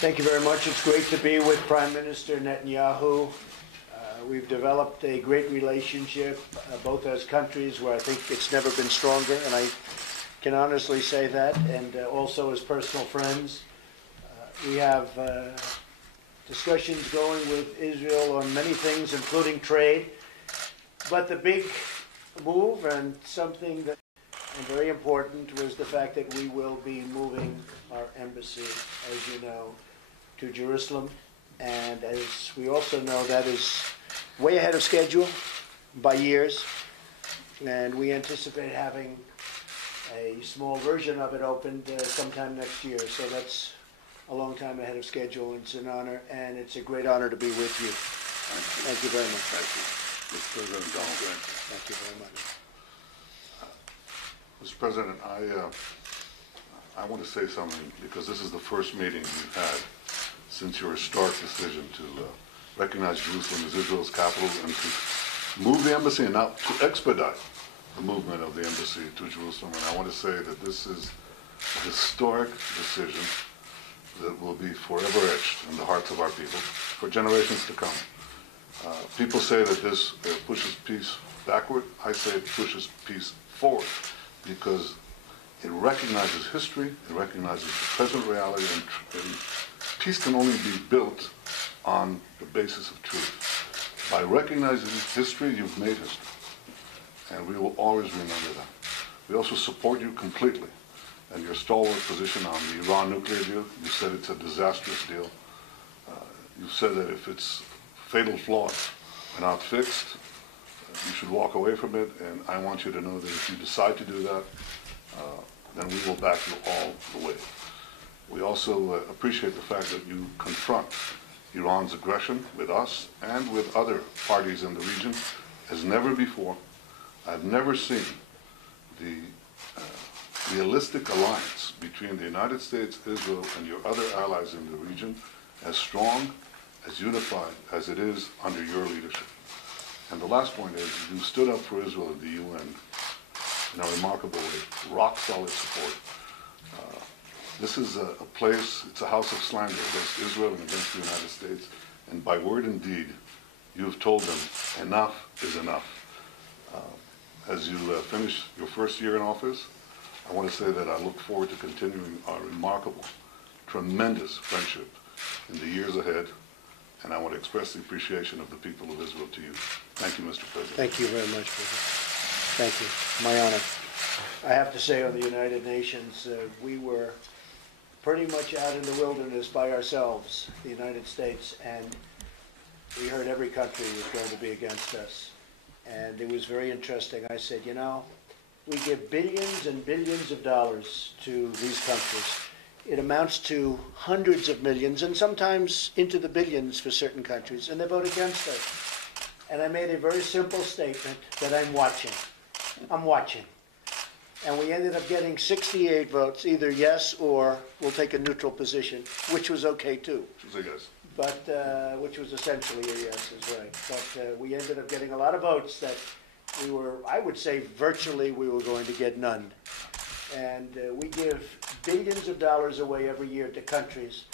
Thank you very much. It's great to be with Prime Minister Netanyahu. We've developed a great relationship, both as countries where I think it's never been stronger, and I can honestly say that, and also as personal friends. We have discussions going with Israel on many things, including trade. But the big move, and something that and very important, was the fact that we will be moving our embassy, as you know, to Jerusalem. And as we also know, that is way ahead of schedule by years. And we anticipate having a small version of it opened sometime next year. So that's a long time ahead of schedule. It's an honor, and it's a great honor to be with you. Thank you very much. Thank you. Mr. President Donald Trump. Thank you very much. Mr. President, I want to say something, because this is the first meeting you've had since your historic decision to recognize Jerusalem as Israel's capital and to move the embassy and now to expedite the movement of the embassy to Jerusalem. And I want to say that this is a historic decision that will be forever etched in the hearts of our people for generations to come. People say that this pushes peace backward. I say it pushes peace forward, because it recognizes history, it recognizes the present reality, and peace can only be built on the basis of truth. By recognizing history, you've made history, and we will always remember that. We also support you completely and your stalwart position on the Iran nuclear deal. You said it's a disastrous deal. You said that if its fatal flaws are not fixed, you should walk away from it, and I want you to know that if you decide to do that, then we will back you all the way. We also appreciate the fact that you confront Iran's aggression with us and with other parties in the region as never before. I've never seen the realistic alliance between the United States, Israel, and your other allies in the region as strong, as unified as it is under your leadership. And the last point is, you stood up for Israel in the UN in a remarkable way, rock solid support. This is a place, it's a house of slander against Israel and against the United States, and by word and deed, you've told them enough is enough. As you finish your first year in office, I want to say that I look forward to continuing our remarkable, tremendous friendship in the years ahead, and I want to express the appreciation of the people of Israel to you. Thank you, Mr. President. Thank you very much, brother. Thank you. My honor. I have to say, on the United Nations, we were pretty much out in the wilderness by ourselves, the United States, and we heard every country was going to be against us. And it was very interesting. I said, you know, we give billions and billions of dollars to these countries. It amounts to hundreds of millions and sometimes into the billions for certain countries, and they vote against us. And I made a very simple statement that I'm watching. I'm watching. And we ended up getting 68 votes, either yes or we'll take a neutral position, which was okay too. It was a yes. But, which was essentially a yes, is right. But we ended up getting a lot of votes that we were, I would say virtually we were going to get none. And we give billions of dollars away every year to countries,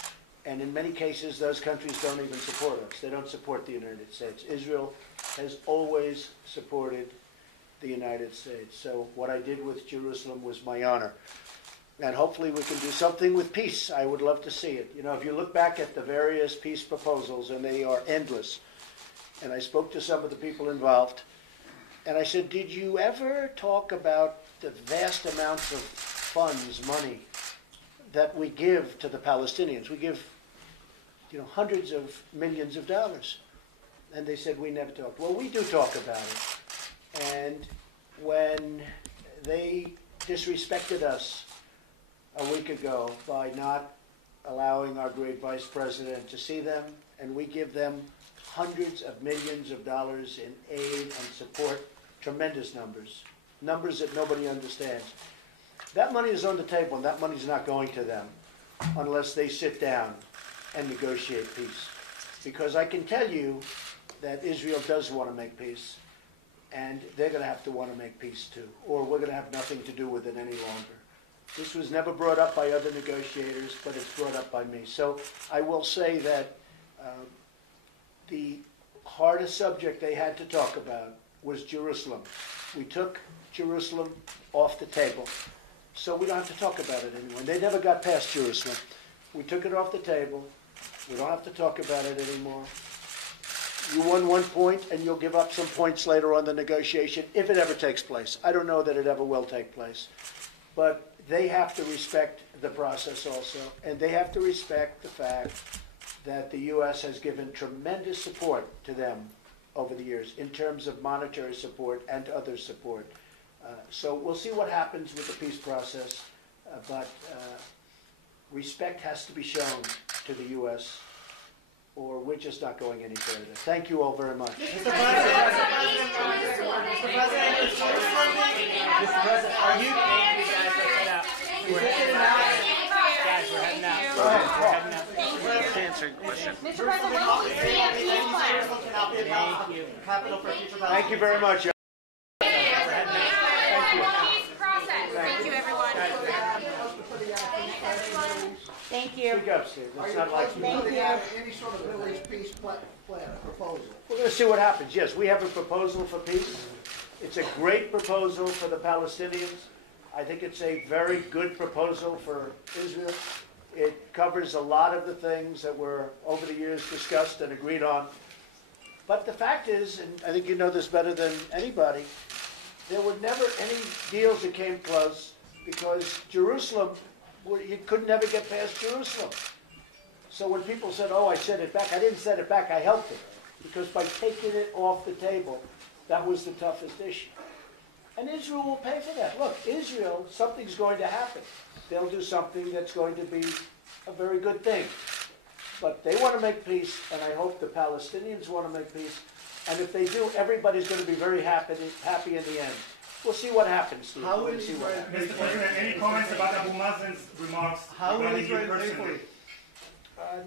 and in many cases those countries don't even support us. They don't support the United States. Israel has always supported the United States. So what I did with Jerusalem was my honor. And hopefully we can do something with peace. I would love to see it. You know, if you look back at the various peace proposals, and they are endless, and I spoke to some of the people involved, and I said, did you ever talk about the vast amounts of funds, money, that we give to the Palestinians? We give, you know, hundreds of millions of dollars. And they said, we never talked. Well, we do talk about it. And when they disrespected us a week ago by not allowing our great vice president to see them, and we give them hundreds of millions of dollars in aid and support, tremendous numbers that nobody understands. That money is on the table, and that money is not going to them unless they sit down and negotiate peace. Because I can tell you that Israel does want to make peace, and they're going to have to want to make peace too, or we're going to have nothing to do with it any longer. This was never brought up by other negotiators, but it's brought up by me. So I will say that the hardest subject they had to talk about was Jerusalem. We took Jerusalem off the table, so we don't have to talk about it anymore. They never got past Jerusalem. We took it off the table. We don't have to talk about it anymore. You won 1 point, and you'll give up some points later on the negotiation, if it ever takes place. I don't know that it ever will take place. But they have to respect the process also, and they have to respect the fact that the U.S. has given tremendous support to them over the years in terms of monetary support and other support. So we'll see what happens with the peace process, but respect has to be shown to the U.S., or we're just not going any further. Thank you all very much. Mr. President, are you... We're heading out. Guys, we're heading out. Go ahead, Paul. Thank you. Answering question. Mr. President, when will we see a peace plan? Thank you. Thank you very much. Peace process. Thank you, everyone. Thank you. Speak up, Steve. It's not like you. Thank you. Any sort of Middle East peace plan, proposal? We're going to see what happens. Yes, we have a proposal for peace. It's a great proposal for the Palestinians. I think it's a very good proposal for Israel. It covers a lot of the things that were over the years discussed and agreed on. But the fact is, and I think you know this better than anybody, there were never any deals that came close because Jerusalem, you could never get past Jerusalem. So when people said, oh, I sent it back, I didn't send it back, I helped it. Because by taking it off the table, that was the toughest issue. And Israel will pay for that. Look, Israel, something's going to happen. They'll do something that's going to be a very good thing. But they want to make peace, and I hope the Palestinians want to make peace. And if they do, everybody's going to be very happy in the end. We'll see what happens, Steve. How will We'll see what Israel happens. Mr. President, any comments about Abu Mazen's remarks How will regarding you Israel pay for personally? it?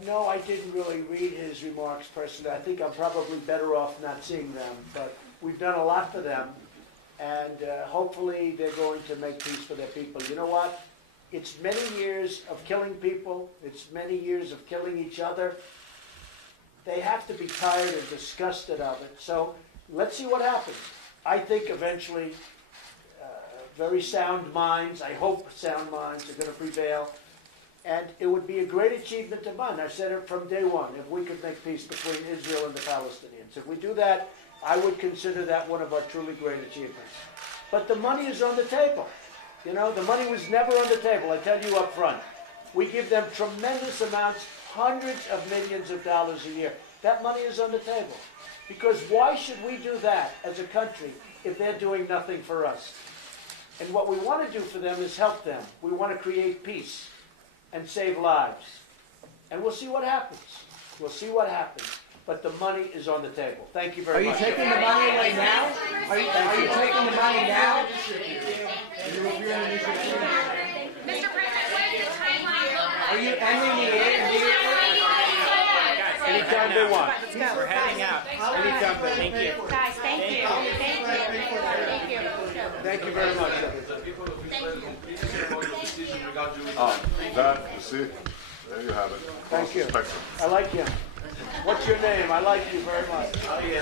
No, I didn't really read his remarks personally. I think I'm probably better off not seeing them. But we've done a lot for them, and hopefully they're going to make peace for their people. You know what? It's many years of killing people. It's many years of killing each other. They have to be tired and disgusted of it. So let's see what happens. I think eventually very sound minds, I hope sound minds, are going to prevail. And it would be a great achievement of mine. I said it from day one, if we could make peace between Israel and the Palestinians. If we do that, I would consider that one of our truly great achievements. But the money is on the table. You know, the money was never on the table, I tell you up front. We give them tremendous amounts, hundreds of millions of dollars a year. That money is on the table. Because why should we do that as a country if they're doing nothing for us? And what we want to do for them is help them. We want to create peace and save lives. And we'll see what happens. We'll see what happens. But the money is on the table. Thank you very much. Are you taking the money away now? Are you taking the money now? Mr. President, what is the timeline look like? Are you ending the aid immediately? Anytime they want. We're heading out. Anytime they want. Thank you. Guys, thank you. Thank you. Thank you. Thank you very much. That, you see, there you have it. Thank you. Spectrum. I like him. What's your name? I like you very much. Thank you.